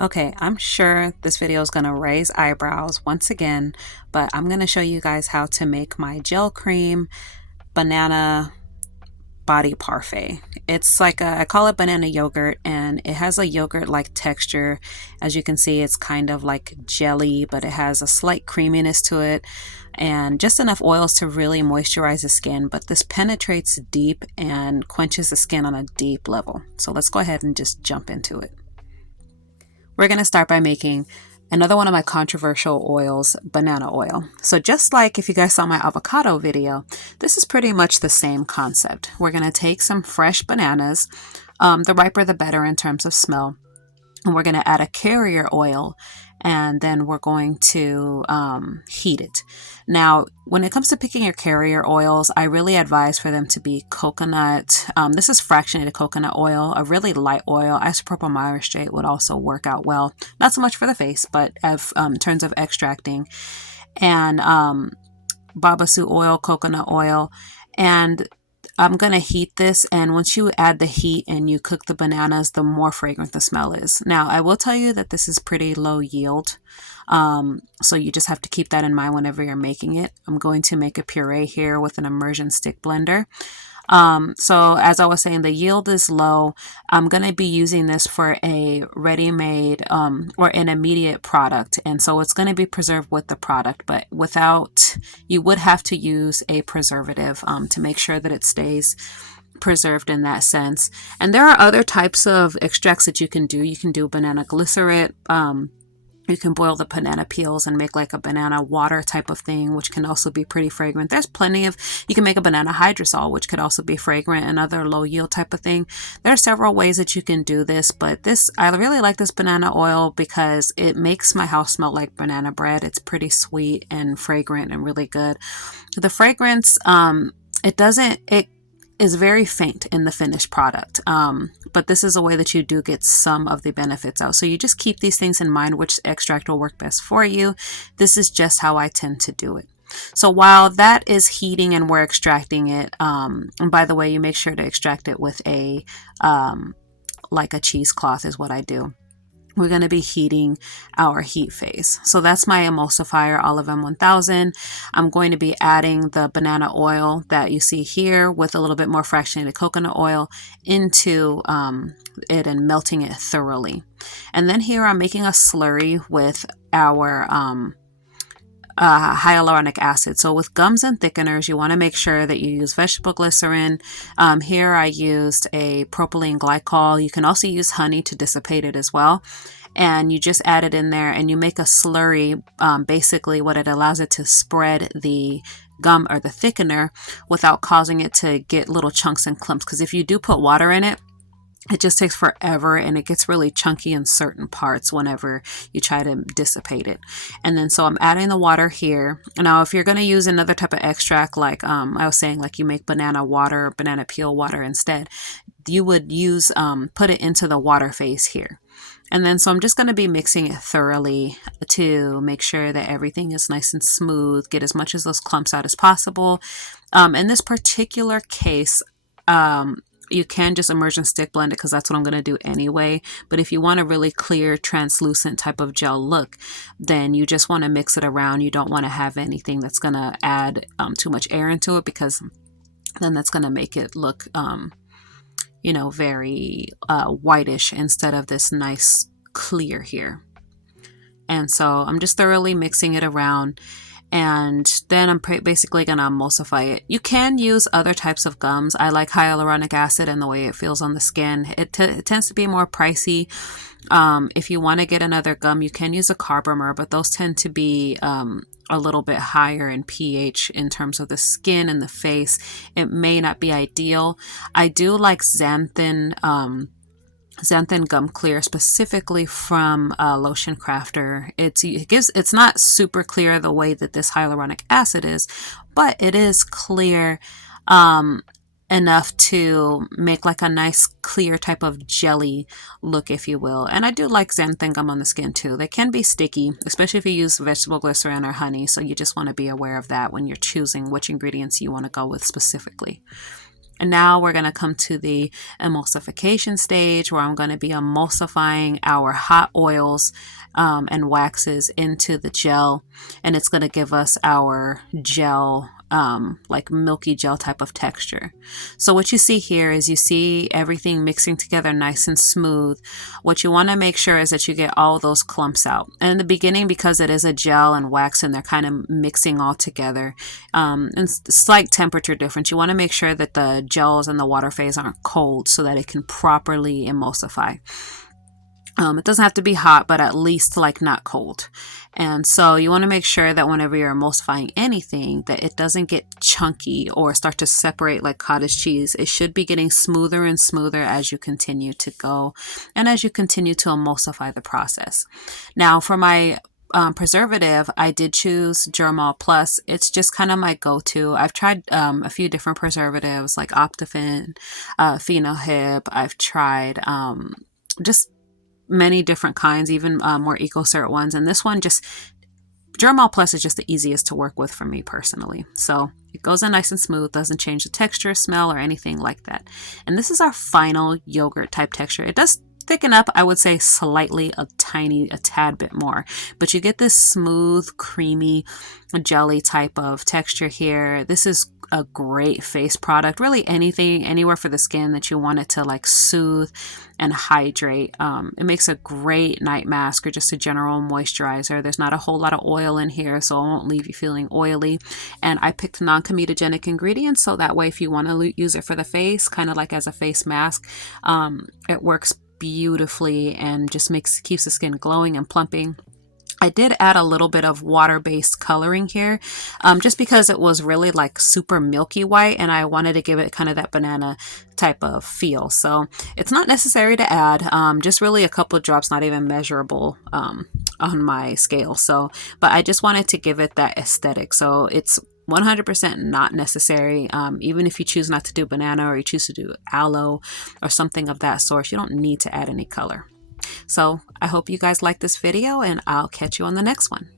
Okay, I'm sure this video is going to raise eyebrows once again, but I'm going to show you guys how to make my gel cream banana body parfait. It's like I call it banana yogurt, and it has a yogurt like texture. As you can see, it's kind of like jelly, but it has a slight creaminess to it and just enough oils to really moisturize the skin. But this penetrates deep and quenches the skin on a deep level. So let's go ahead and just jump into it. We're going to start by making another one of my controversial oils, banana oil. So just like if you guys saw my avocado video, this is pretty much the same concept. We're going to take some fresh bananas, the riper the better in terms of smell, and we're going to add a carrier oil, and then we're going to heat it. Now, when it comes to picking your carrier oils, I really advise for them to be coconut. This is fractionated coconut oil, a really light oil. Isopropyl myristrate would also work out well. Not so much for the face, but in terms of extracting. And babasu oil, coconut oil, and I'm going to heat this, and once you add the heat and you cook the bananas, the more fragrant the smell is. Now, I will tell you that this is pretty low yield, so you just have to keep that in mind whenever you're making it. I'm going to make a puree here with an immersion stick blender. So as I was saying, the yield is low. I'm going to be using this for a ready-made or an immediate product. And so it's going to be preserved with the product, but you would have to use a preservative to make sure that it stays preserved in that sense. And there are other types of extracts that you can do. You can do banana glycerin. You can boil the banana peels and make like a banana water type of thing, which can also be pretty fragrant. There's plenty of, you can make a banana hydrosol, which could also be fragrant, another low yield type of thing. There are several ways that you can do this, but I really like this banana oil because it makes my house smell like banana bread. It's pretty sweet and fragrant and really good. The fragrance, it is very faint in the finished product. But this is a way that you do get some of the benefits out. So you just keep these things in mind, which extract will work best for you. This is just how I tend to do it. So while that is heating and we're extracting it, and by the way, you make sure to extract it with like a cheesecloth is what I do. We're going to be heating our heat phase. So that's my emulsifier, Olive M1000. I'm going to be adding the banana oil that you see here with a little bit more fractionated coconut oil into it and melting it thoroughly. And then here I'm making a slurry with our hyaluronic acid. So with gums and thickeners, you want to make sure that you use vegetable glycerin. Here I used a propylene glycol. You can also use honey to dissipate it as well. And you just add it in there and you make a slurry. Basically what it allows it to spread the gum or the thickener without causing it to get little chunks and clumps. Because if you do put water in it, it just takes forever and it gets really chunky in certain parts whenever you try to dissipate it. And then so I'm adding the water here. Now if you're going to use another type of extract, like I was saying, like you make banana water, banana peel water instead, you would use put it into the water phase here. And then so I'm just going to be mixing it thoroughly to make sure that everything is nice and smooth, get as much of those clumps out as possible. In this particular case, you can just immersion stick blend it because that's what I'm going to do anyway. But if you want a really clear, translucent type of gel look, then you just want to mix it around. You don't want to have anything that's going to add too much air into it, because then that's going to make it look, very whitish instead of this nice clear here. And so I'm just thoroughly mixing it around. And then I'm basically going to emulsify it. You can use other types of gums. I like hyaluronic acid and the way it feels on the skin. It tends to be more pricey. If you want to get another gum, you can use a carbomer, but those tend to be a little bit higher in pH in terms of the skin and the face. It may not be ideal. I do like xanthan gum clear, specifically from Lotion Crafter. It's not super clear the way that this hyaluronic acid is, but it is clear enough to make like a nice clear type of jelly look, if you will. And I do like xanthan gum on the skin too. They can be sticky, especially if you use vegetable glycerin or honey, so you just want to be aware of that when you're choosing which ingredients you want to go with specifically. And now we're going to come to the emulsification stage, where I'm going to be emulsifying our hot oils and waxes into the gel, and it's going to give us our gel, like milky gel type of texture. So what you see here is you see everything mixing together nice and smooth. What you want to make sure is that you get all those clumps out. And in the beginning, because it is a gel and wax and they're kind of mixing all together, and slight temperature difference, you want to make sure that the gels and the water phase aren't cold so that it can properly emulsify. It doesn't have to be hot, but at least like not cold. And so you want to make sure that whenever you're emulsifying anything, that it doesn't get chunky or start to separate like cottage cheese. It should be getting smoother and smoother as you continue to go and as you continue to emulsify the process. Now for my preservative, I did choose Germall Plus. It's just kind of my go-to. I've tried a few different preservatives like Optifin, Phenohib. I've tried just many different kinds, even more EcoCert ones. And this one, just Germall Plus, is just the easiest to work with for me personally. So it goes in nice and smooth, doesn't change the texture, smell, or anything like that. And this is our final yogurt type texture. It does thicken up, I would say slightly, a tad bit more, but you get this smooth, creamy, jelly type of texture here. This is a great face product, really anything, anywhere for the skin that you want it to like soothe and hydrate. It makes a great night mask or just a general moisturizer. There's not a whole lot of oil in here, so it won't leave you feeling oily. And I picked non-comedogenic ingredients, so that way if you want to use it for the face, kind of like as a face mask, it works beautifully and just keeps the skin glowing and plumping. I did add a little bit of water-based coloring here, just because it was really like super milky white and I wanted to give it kind of that banana type of feel. So it's not necessary to add, just really a couple of drops, not even measurable on my scale. So, but I just wanted to give it that aesthetic. So it's 100% not necessary. Even if you choose not to do banana or you choose to do aloe or something of that sort, you don't need to add any color. So I hope you guys like this video, and I'll catch you on the next one.